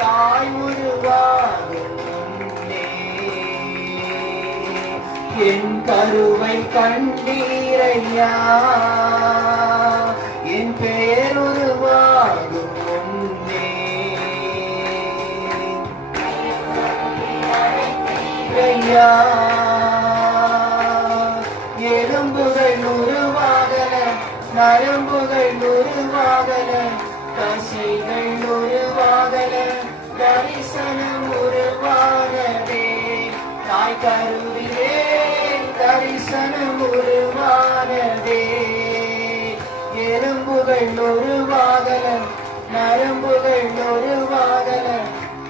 தாய் உருவாகும் முன்னே என் கருவை கண்டீரையா, என் பெயர் உருவாகும் முன்னே ஐயா, எலும்புகள் உருவாகல, நரம்புகள் உருவாகல, தசைகள் உருவாகல, தரிசனம் உருவானதே. தாய் கருவிலே தரிசனம் உருவானதே. எலும்புகள் உருவாகல, நரம்புகள் உருவாகல,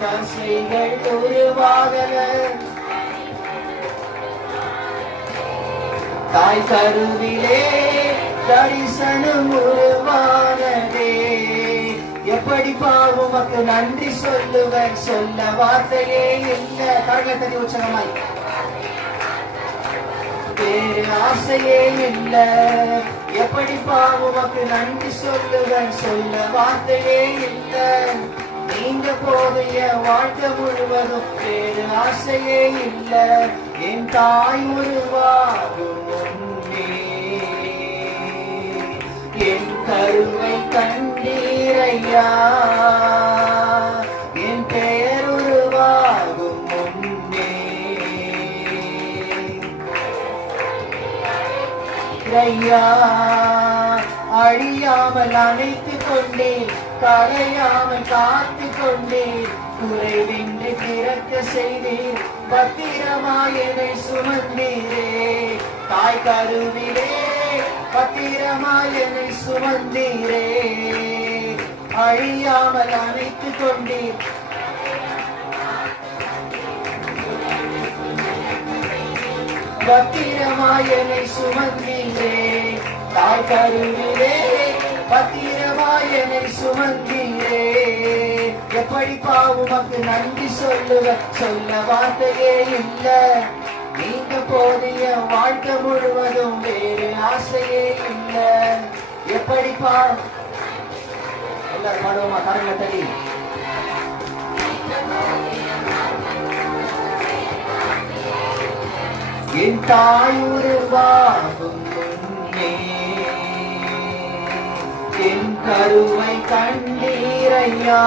தசைகள் உருவாகல, தாய் கருவிலே தரிசனம் உருவானதே. எப்படி உமக்கு நன்றி சொல்லுவேன், சொல்ல வார்த்தையே இல்ல. கரங்களை தட்டி உற்சாகமாய், வேறு ஆசையே இல்ல. எப்படி உமக்கு நன்றி சொல்லுவேன், சொல்ல வார்த்தையே இல்ல. நீங்க போதைய வாழ்க்கை முழுவதும் வேறு ஆசையே இல்ல. என் தாய் உருவாகும் முன்னே என் கருவை கண்டீரையா, என் பெயர் உருவாகும் முன்னே ஐயா. அழியாமல் அணைத்துக் கொண்டேன், கரையாமல் காத்து கொண்டேன், குறைவின்றி பிறக்க செய்தீர், பத்திரமாயனை சுமந்தீரே. தாய் கருவிலே பத்திரமாயனை சுமந்தீரே. அழியாமல் அணைத்துக் கொண்டீர், பத்திரமாயனை சுமந்தீரே. தாய் கருவிலே பத்திரமாயனை சுமந்தீரே. எப்படி உமக்கு நன்றி சொல்லுவ, சொல்ல வார்த்தையே இல்ல. நீங்க போதிய வாழ்க்கை முழுவதும் வேறு ஆசையே இல்ல. எப்படி எல்லாரும் பாடுவோமா? கரங்களை தள்ளி என் தாய் உருவாகும் முன்னே என் கருவை கண்டீரையா,